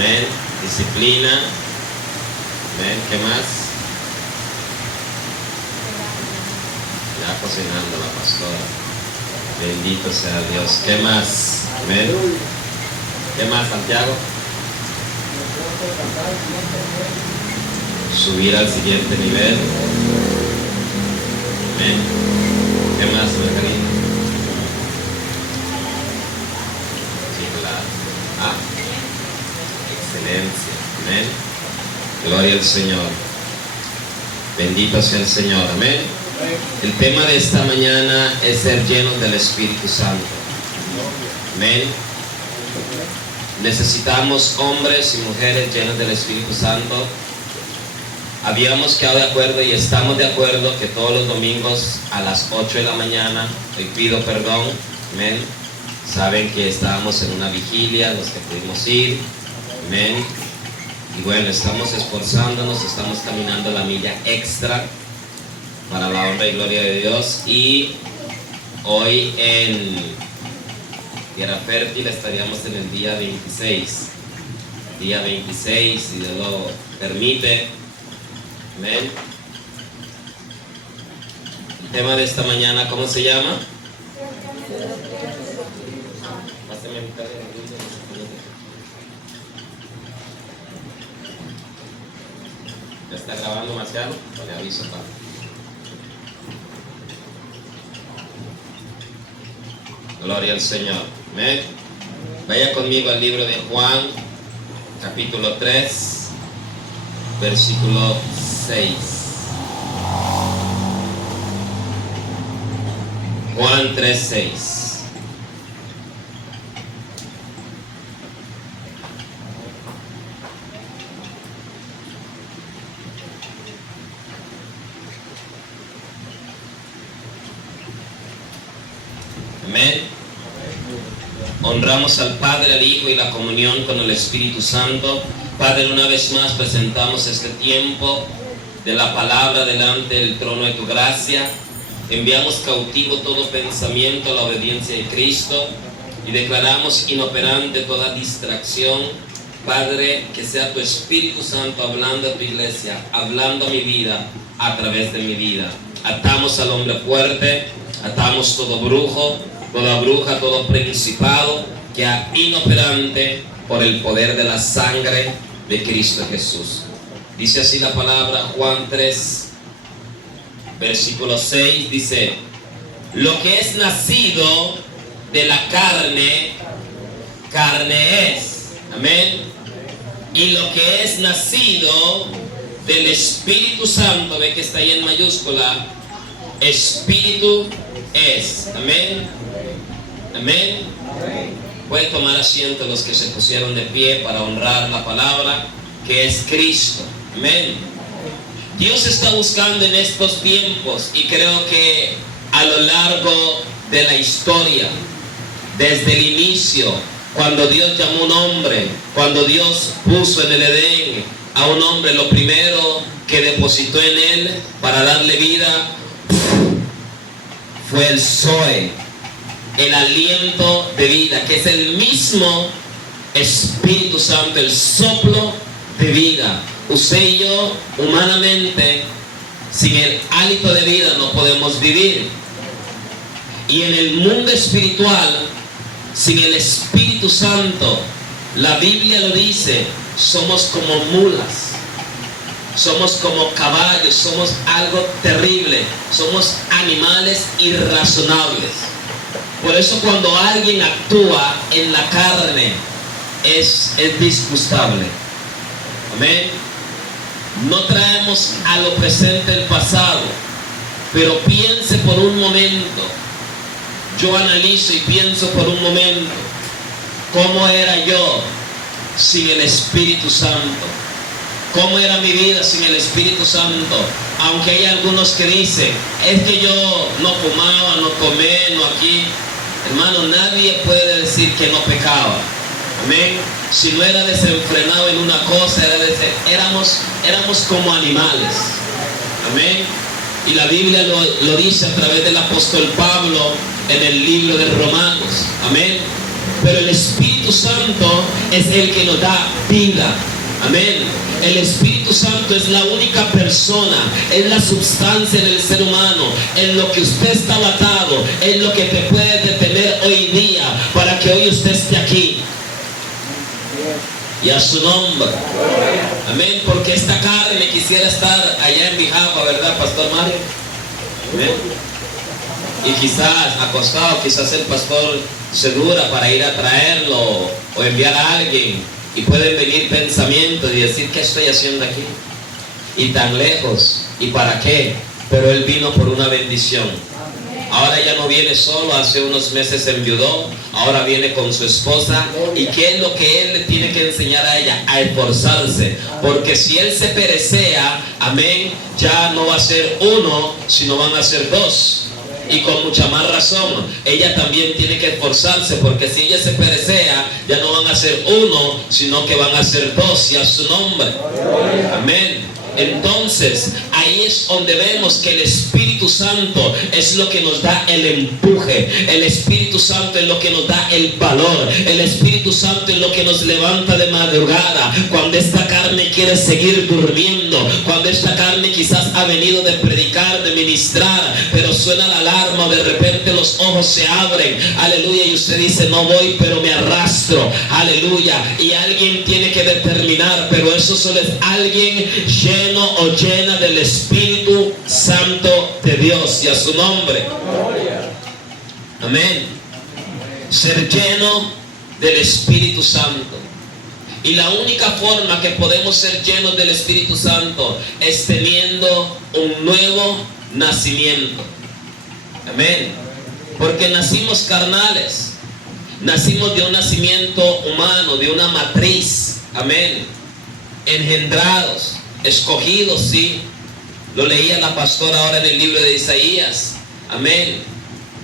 Amén. Disciplina. Amén. ¿Qué más? Ya cocinando la pastora. Bendito sea Dios. ¿Qué más? Amén. ¿Qué más, Santiago? Subir al siguiente nivel. Amén. ¿Qué más, Margarita? Sí, claro. Excelencia. Amén. Gloria al Señor. Bendito sea el Señor. Amén. El tema de esta mañana es ser llenos del Espíritu Santo. Amén. Necesitamos hombres y mujeres llenos del Espíritu Santo. Habíamos quedado de acuerdo y estamos de acuerdo que todos los domingos a las 8 de la mañana, hoy pido perdón, amén. Saben que estábamos en una vigilia, los que pudimos ir, amén. Y bueno, estamos esforzándonos, estamos caminando la milla extra para la honra y gloria de Dios. Y hoy en Tierra Fértil estaríamos en el día 26. Día 26, si Dios lo permite. Amén. El tema de esta mañana, ¿cómo se llama? ¿Ya está grabando Marciano? Le aviso para. Gloria al Señor. Amén. Vaya conmigo al libro de Juan, capítulo 3, versículo 6. Juan 3, 6. Amén. Honramos al Padre, al Hijo y la comunión con el Espíritu Santo. Padre, una vez más presentamos este tiempo de la palabra delante del trono de tu gracia. Enviamos cautivo todo pensamiento a la obediencia de Cristo y declaramos inoperante toda distracción. Padre, que sea tu Espíritu Santo hablando a tu iglesia, hablando a mi vida, a través de mi vida. Atamos al hombre fuerte, atamos todo brujo, toda bruja, todo principado que ha inoperante por el poder de la sangre de Cristo Jesús. Dice así la palabra, Juan 3, versículo 6, dice: lo que es nacido de la carne, carne es. Amén. Y lo que es nacido del Espíritu Santo, ve que está ahí en mayúscula, Espíritu es. Amén. Amén. Pueden tomar asiento los que se pusieron de pie para honrar la palabra que es Cristo. Amén. Dios está buscando en estos tiempos, y creo que a lo largo de la historia, desde el inicio, cuando Dios llamó a un hombre, cuando Dios puso en el Edén a un hombre, lo primero que depositó en él para darle vida fue el Zoe, el aliento de vida, que es el mismo Espíritu Santo, el soplo de vida. Usted y yo, humanamente, sin el hálito de vida no podemos vivir. Y en el mundo espiritual, sin el Espíritu Santo, la Biblia lo dice, somos como mulas, somos como caballos, somos algo terrible, somos animales irrazonables. Por eso cuando alguien actúa en la carne es disgustable. Amén. No traemos a lo presente el pasado, pero piense por un momento. Yo analizo y pienso por un momento cómo era yo sin el Espíritu Santo, cómo era mi vida sin el Espíritu Santo. Aunque hay algunos que dicen, es que yo no fumaba, no tomé, no aquí. Hermano, nadie puede decir que no pecaba. Amén. Si no era desenfrenado en una cosa, éramos como animales. Amén. Y la Biblia lo dice a través del apóstol Pablo en el libro de Romanos. Amén. pero el Espíritu Santo es el que nos da vida. Amén. El Espíritu Santo es la única persona, es la sustancia del ser humano, en lo que usted está atado, es lo que te puede detener hoy día para que hoy usted esté aquí. Y a su nombre. Amén. Porque esta carne quisiera estar allá en Bijagua, ¿verdad, Pastor Mario? Amén. Y quizás acostado, quizás el pastor se dura para ir a traerlo o enviar a alguien. Y pueden venir pensamientos y decir, ¿qué estoy haciendo aquí? Y tan lejos, ¿y para qué? Pero él vino por una bendición. Ahora ya no viene solo, hace unos meses enviudó, ahora viene con su esposa. ¿Y qué es lo que él le tiene que enseñar a ella? A esforzarse. Porque si él se perecea, amén, ya no va a ser uno, sino van a ser dos. Y con mucha más razón, ella también tiene que esforzarse, porque si ella se perecea, ya no van a ser uno, sino que van a ser dos, y a su nombre. Amén. Entonces, ahí es donde vemos que el Espíritu Santo es lo que nos da el empuje. El Espíritu Santo es lo que nos da el valor. El Espíritu Santo es lo que nos levanta de madrugada. Cuando esta carne quiere seguir durmiendo, cuando esta carne quizás ha venido de predicar, de ministrar, pero suena la alarma, de repente los ojos se abren, aleluya, y usted dice, no voy, pero me arrastro, aleluya. Y alguien tiene que determinar, pero eso solo es alguien lleno o llena del Espíritu Santo de Dios, y a su nombre. Amén. Ser lleno del Espíritu Santo. Y la única forma que podemos ser llenos del Espíritu Santo es teniendo un nuevo nacimiento. Amén. Porque nacimos carnales, nacimos de un nacimiento humano, de una matriz. Amén. Engendrados, escogidos, sí. Lo leía la pastora ahora en el libro de Isaías. Amén.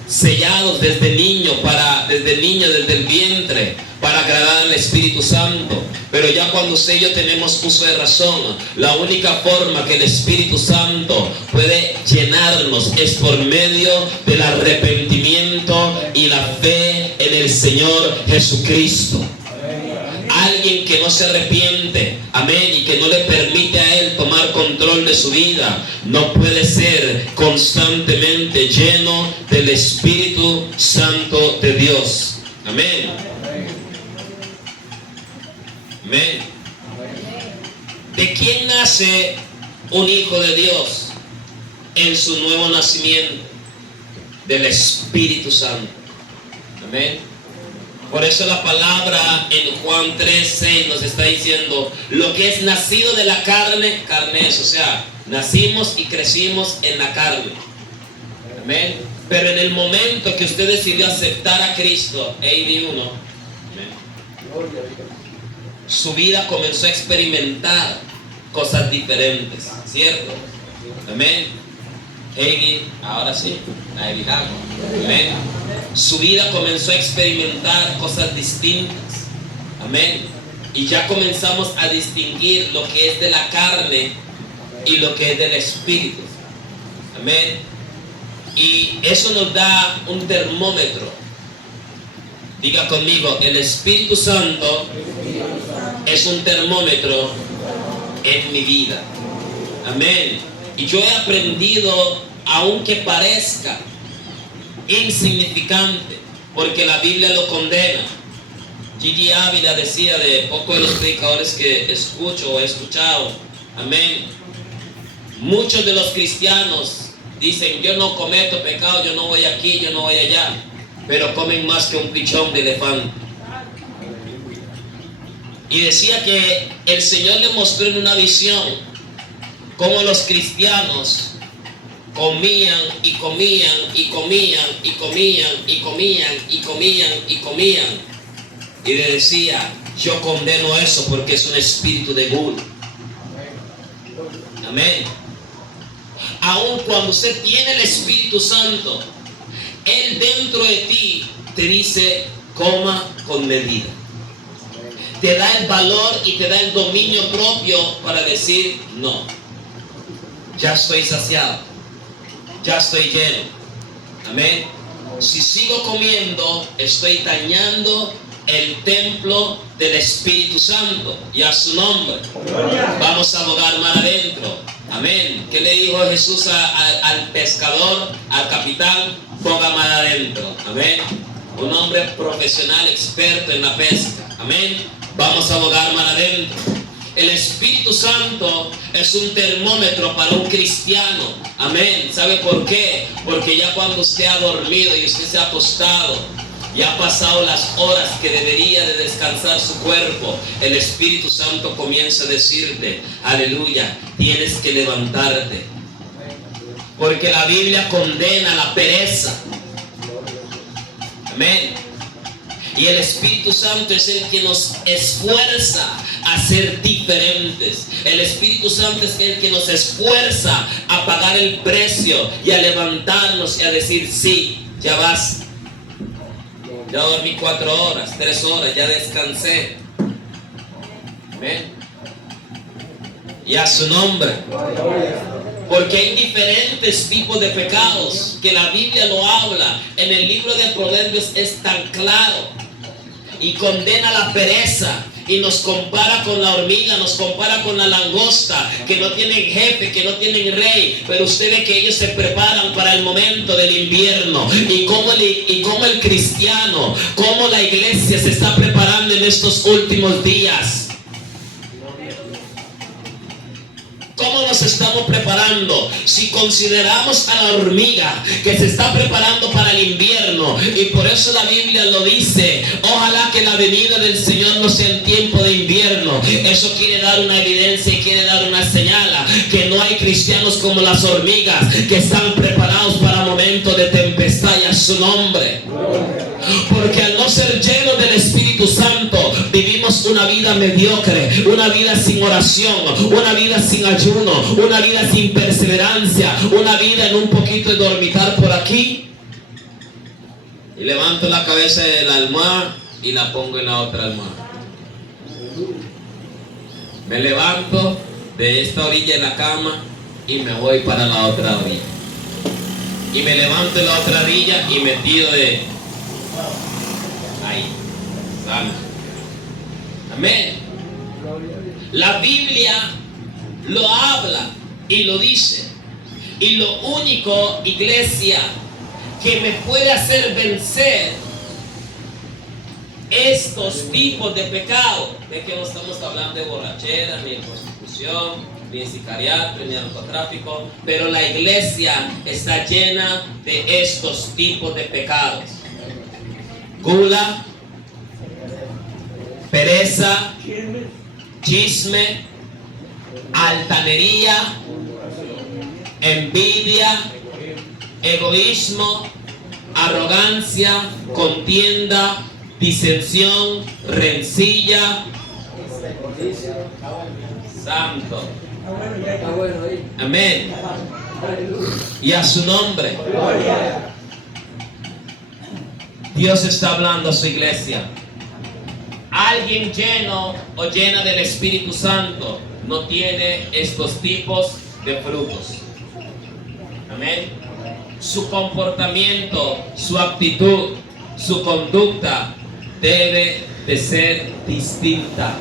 Sellados desde niño, desde el vientre, para agradar al Espíritu Santo. Pero ya cuando usted y yo tenemos uso de razón, la única forma que el Espíritu Santo puede llenarnos es por medio del arrepentimiento y la fe en el Señor Jesucristo. Alguien que no se arrepiente, amén, y que no le permite a él tomar control de su vida, no puede ser constantemente lleno del Espíritu Santo de Dios. Amén. Amén. ¿De quién nace un hijo de Dios en su nuevo nacimiento? Del Espíritu Santo. Amén. Por eso la palabra en Juan 3:6 nos está diciendo, lo que es nacido de la carne, carne es, o sea, nacimos y crecimos en la carne. Amén. Pero en el momento que usted decidió aceptar a Cristo, AD1, amén, su vida comenzó a experimentar cosas diferentes, ¿cierto? Amén. Ahora sí, amén. Su vida comenzó a experimentar cosas distintas. Amén. Y ya comenzamos a distinguir lo que es de la carne y lo que es del Espíritu. Amén. Y eso nos da un termómetro. Diga conmigo, el Espíritu Santo es un termómetro en mi vida. Amén. Y yo he aprendido, aunque parezca insignificante, porque la Biblia lo condena. Gigi Ávila decía, de pocos de los predicadores que escucho o he escuchado, amén, muchos de los cristianos dicen, yo no cometo pecado, yo no voy aquí, yo no voy allá, pero comen más que un pichón de elefante. Y decía que el Señor le mostró en una visión cómo los cristianos comían y comían y comían y comían y comían y comían y comían. Y le decía, yo condeno eso porque es un espíritu de gula. Amén. Aun cuando usted tiene el Espíritu Santo, Él dentro de ti te dice, coma con medida. Te da el valor y te da el dominio propio para decir, no, ya estoy saciado, ya estoy lleno. Amén. Si sigo comiendo, estoy dañando el templo del Espíritu Santo y a su nombre. Vamos a abogar más adentro. Amén. ¿Qué le dijo Jesús al pescador, al capitán? Ponga más adentro. Amén. Un hombre profesional, experto en la pesca. Amén. Vamos a abogar más adentro. El Espíritu Santo es un termómetro para un cristiano. Amén. ¿Sabe por qué? Porque ya cuando usted ha dormido y usted se ha acostado y ha pasado las horas que debería de descansar su cuerpo, el Espíritu Santo comienza a decirte, aleluya, tienes que levantarte. Porque la Biblia condena la pereza. Amén. Y el Espíritu Santo es el que nos esfuerza a ser diferentes. El Espíritu Santo es el que nos esfuerza a pagar el precio y a levantarnos y a decir, sí, ya vas. Ya dormí 4 horas, 3 horas, ya descansé. Amén. Y a su nombre. Porque hay diferentes tipos de pecados que la Biblia lo habla. En el libro de Proverbios es tan claro. Y condena la pereza. Y nos compara con la hormiga, nos compara con la langosta, que no tienen jefe, que no tienen rey, pero usted ve que ellos se preparan para el momento del invierno. Y como el cristiano, como la iglesia se está preparando en estos últimos días. ¿Cómo nos estamos preparando? Si consideramos a la hormiga que se está preparando para el invierno, y por eso la Biblia lo dice, ojalá que la venida del Señor no sea en tiempo de invierno. Eso quiere dar una evidencia y quiere dar una señal que no hay cristianos como las hormigas que están preparados para momentos de tempestad y a su nombre. Porque al no ser llenos del Espíritu Santo, vivimos una vida mediocre, una vida sin oración, una vida sin ayuno, una vida sin perseverancia, una vida en un poquito de dormitar por aquí. Y levanto la cabeza de la almohada y la pongo en la otra almohada. Me levanto de esta orilla de la cama y me voy para la otra orilla. Y me levanto en la otra orilla y me tiro de ahí. Santo. Amén. La Biblia lo habla y lo dice. Y lo único, iglesia, que me puede hacer vencer estos tipos de pecado, de que no estamos hablando de borrachera, ni de prostitución, ni de sicariato, ni de narcotráfico, pero la iglesia está llena de estos tipos de pecados: gula, pereza, chisme, altanería, envidia, egoísmo, arrogancia, contienda, disensión, rencilla. Santo. Amén. Y a su nombre. Dios está hablando a su iglesia. Alguien lleno o llena del Espíritu Santo no tiene estos tipos de frutos. Amén. Su comportamiento, su actitud, su conducta debe de ser distinta.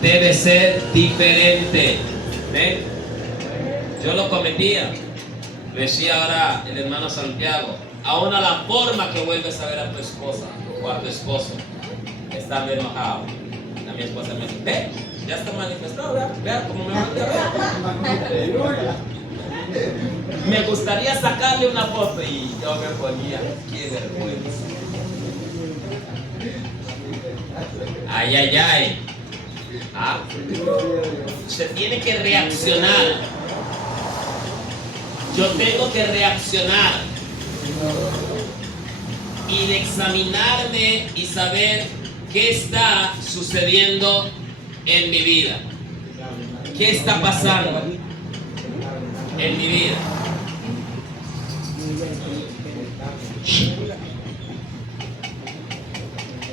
Debe ser diferente. ¿Ven? Yo lo cometía. Lo decía ahora el hermano Santiago. Aún a la forma que vuelves a ver a tu esposa o a tu esposo, está enojado. A mi esposa me dice, ve, ya está manifestado, vea cómo me voltea a ver. Me gustaría sacarle una foto y yo me ponía, qué vergüenza. Ay, ay, ay. ¿Ah? Usted tiene que reaccionar. Yo tengo que reaccionar y de examinarme y saber qué está sucediendo en mi vida. ¿Qué está pasando en mi vida?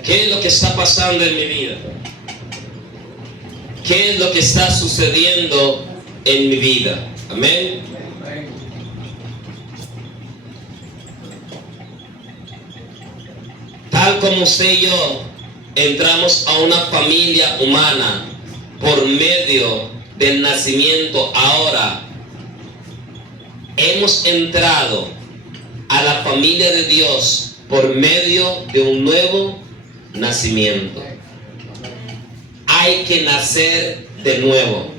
¿Qué es lo que está pasando en mi vida? ¿Qué es lo que está sucediendo en mi vida? Amén. Tal como usted y yo entramos a una familia humana por medio del nacimiento, ahora hemos entrado a la familia de Dios por medio de un nuevo nacimiento. Hay que nacer de nuevo.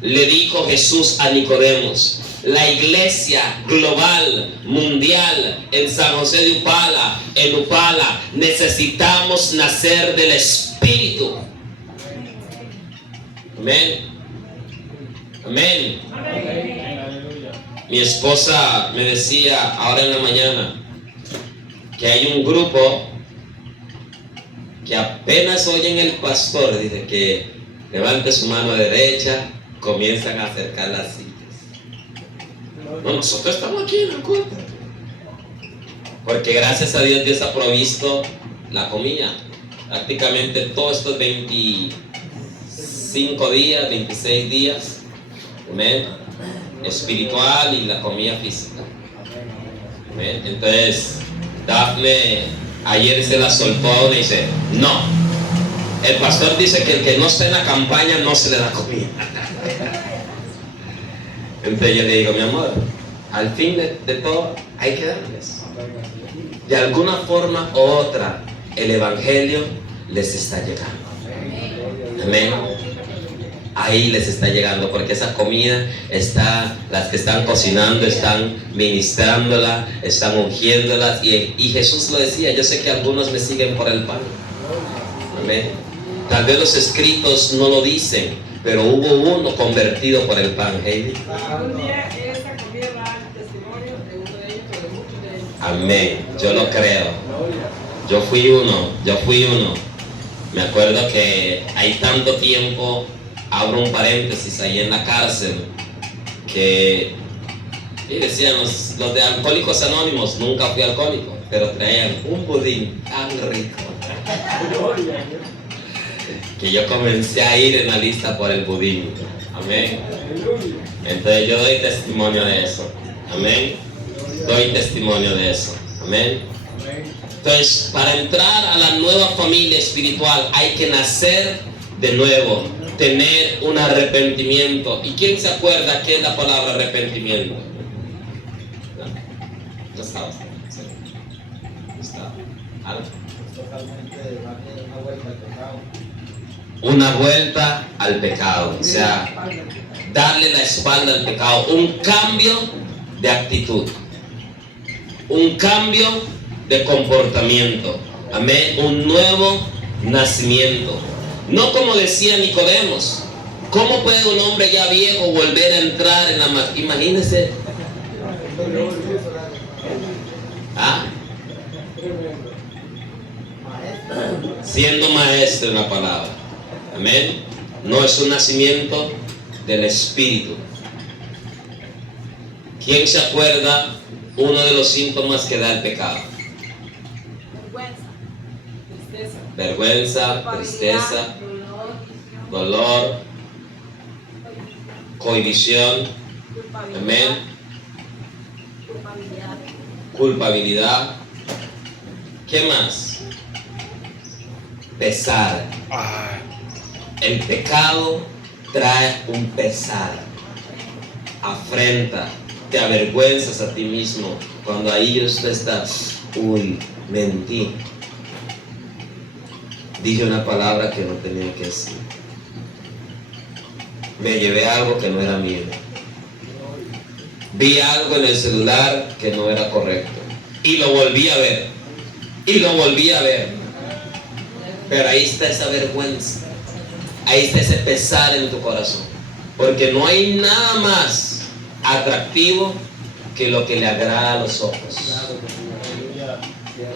Le dijo Jesús a Nicodemos: la iglesia global, mundial, en San José de Upala, en Upala, necesitamos nacer del Espíritu. Amén. Amén. Mi esposa me decía ahora en la mañana que hay un grupo que apenas oyen el pastor, dice que levante su mano derecha, comienzan a acercar las sillas. No, nosotros estamos aquí en el culto, porque gracias a Dios, Dios ha provisto la comida prácticamente todos estos 25 días, 26 días, amén, espiritual y la comida física, amén. Entonces Dafne ayer se la soltó a una y dice: no, el pastor dice que el que no está en la campaña no se le da comida. Entonces yo le digo: mi amor, al fin de todo hay que darles. De alguna forma u otra el evangelio les está llegando. Amén. Ahí les está llegando, porque esa comida está, las que están cocinando están ministrándola, están ungiéndolas, y Jesús lo decía: yo sé que algunos me siguen por el pan. Amén. Tal vez los escritos no lo dicen, pero hubo uno convertido por el pan. Heidi. Un día esa comida va a dar testimonio de uno de ellos, o de muchos de ellos. Amén. Yo lo creo. Yo fui uno. Me acuerdo que hay tanto tiempo, abro un paréntesis, ahí en la cárcel, que y decían los de Alcohólicos Anónimos, nunca fui alcohólico, pero traían un budín tan rico que yo comencé a ir en la lista por el budín. Amén. Entonces yo doy testimonio de eso. Amén. Doy testimonio de eso. Amén. Entonces, para entrar a la nueva familia espiritual hay que nacer de nuevo, tener un arrepentimiento. ¿Y quién se acuerda qué es la palabra arrepentimiento? ¿No estaba? ¿No estaba? ¿Algo? Una vuelta al pecado, o sea, darle la espalda al pecado, un cambio de actitud, un cambio de comportamiento, amén, un nuevo nacimiento. No como decía Nicodemos: ¿cómo puede un hombre ya viejo volver a entrar en la matriz? Imagínense. ¿Ah? Siendo maestro en la palabra. Amén. No es un nacimiento del Espíritu. ¿Quién se acuerda uno de los síntomas que da el pecado? Vergüenza, tristeza, dolor, cohibición, amén, culpabilidad. ¿Qué más? Pesar. El pecado trae un pesar, afrenta, te avergüenzas a ti mismo. Cuando ahí usted está: uy, mentí, dije una palabra que no tenía que decir, me llevé algo que no era mío, vi algo en el celular que no era correcto, y lo volví a ver, pero ahí está esa vergüenza, ahí está ese pesar en tu corazón, porque no hay nada más atractivo que lo que le agrada a los ojos.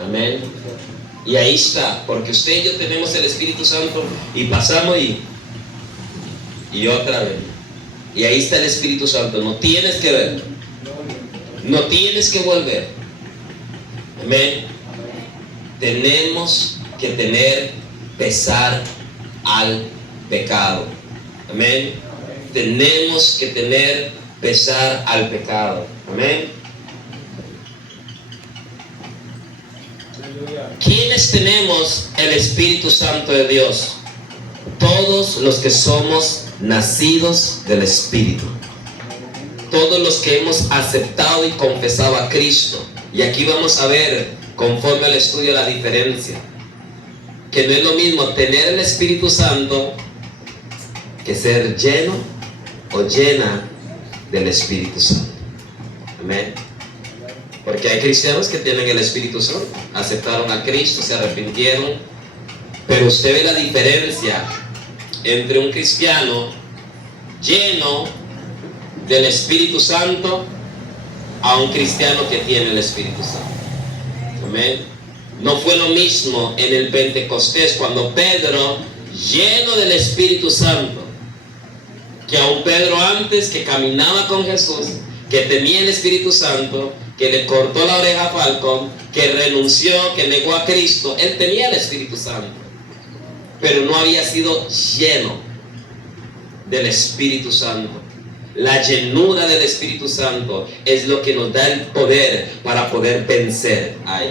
Amén. Y ahí está, porque usted y yo tenemos el Espíritu Santo y pasamos y otra vez. Y ahí está el Espíritu Santo. No tienes que ver, no tienes que volver. Amén. Tenemos que tener pesar al pecado. Amén. Tenemos que tener pesar al pecado. Amén. ¿Quiénes tenemos el Espíritu Santo de Dios? Todos los que somos nacidos del Espíritu. Todos los que hemos aceptado y confesado a Cristo. Y aquí vamos a ver, conforme al estudio, la diferencia. Que no es lo mismo tener el Espíritu Santo que ser lleno o llena del Espíritu Santo. Amén. Porque hay cristianos que tienen el Espíritu Santo, aceptaron a Cristo, se arrepintieron, pero usted ve la diferencia entre un cristiano lleno del Espíritu Santo a un cristiano que tiene el Espíritu Santo. Amén. No fue lo mismo en el Pentecostés cuando Pedro, lleno del Espíritu Santo, que a un Pedro antes que caminaba con Jesús, que tenía el Espíritu Santo, que le cortó la oreja a Falcón, que renunció, que negó a Cristo. Él tenía el Espíritu Santo, pero no había sido lleno del Espíritu Santo. La llenura del Espíritu Santo es lo que nos da el poder para poder vencer. Ay.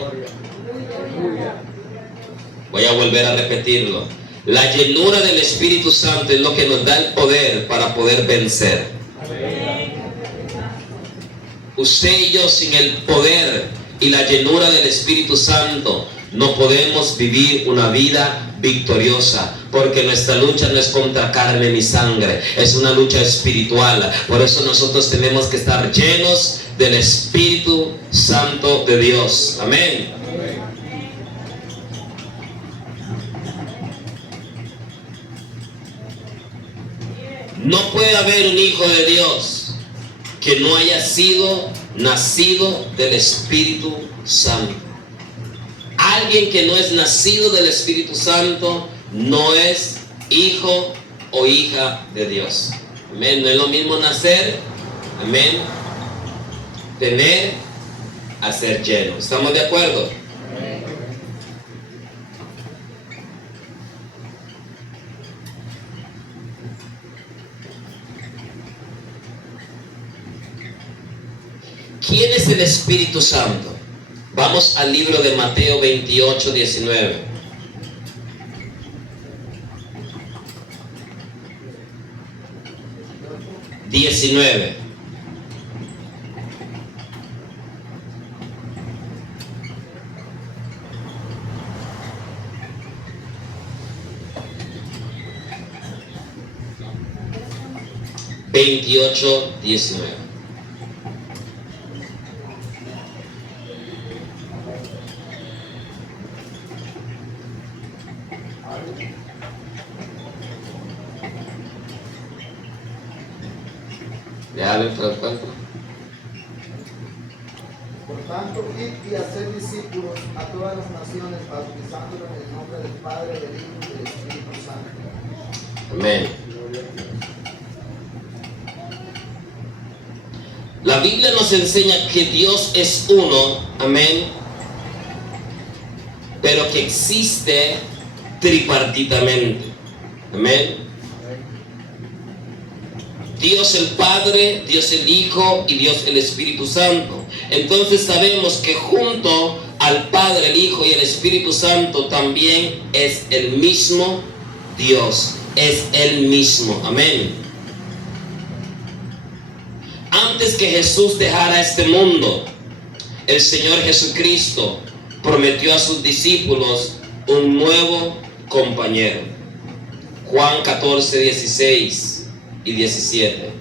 Voy a volver a repetirlo. La llenura del Espíritu Santo es lo que nos da el poder para poder vencer. Usted y yo, sin el poder y la llenura del Espíritu Santo, no podemos vivir una vida victoriosa, porque nuestra lucha no es contra carne ni sangre, es una lucha espiritual. Por eso nosotros tenemos que estar llenos del Espíritu Santo de Dios. Amén. No puede haber un hijo de Dios que no haya sido nacido del Espíritu Santo. Alguien que no es nacido del Espíritu Santo no es hijo o hija de Dios. Amén. No es lo mismo nacer, amén, tener, a ser lleno. ¿Estamos de acuerdo? ¿Quién es el Espíritu Santo? Vamos al libro de Mateo 28, 19. Veintiocho, 19. Por tanto, id y hacer discípulos a todas las naciones, bautizándolos en el nombre del Padre, del Hijo y del Espíritu Santo. Amén. La Biblia nos enseña que Dios es uno, amén, pero que existe tripartitamente. Amén. Dios el Padre, Dios el Hijo y Dios el Espíritu Santo. Entonces sabemos que junto al Padre, el Hijo y el Espíritu Santo también es el mismo Dios, es el mismo. Amén. Antes que Jesús dejara este mundo, el Señor Jesucristo prometió a sus discípulos un nuevo compañero. Juan 14, 16 y 17.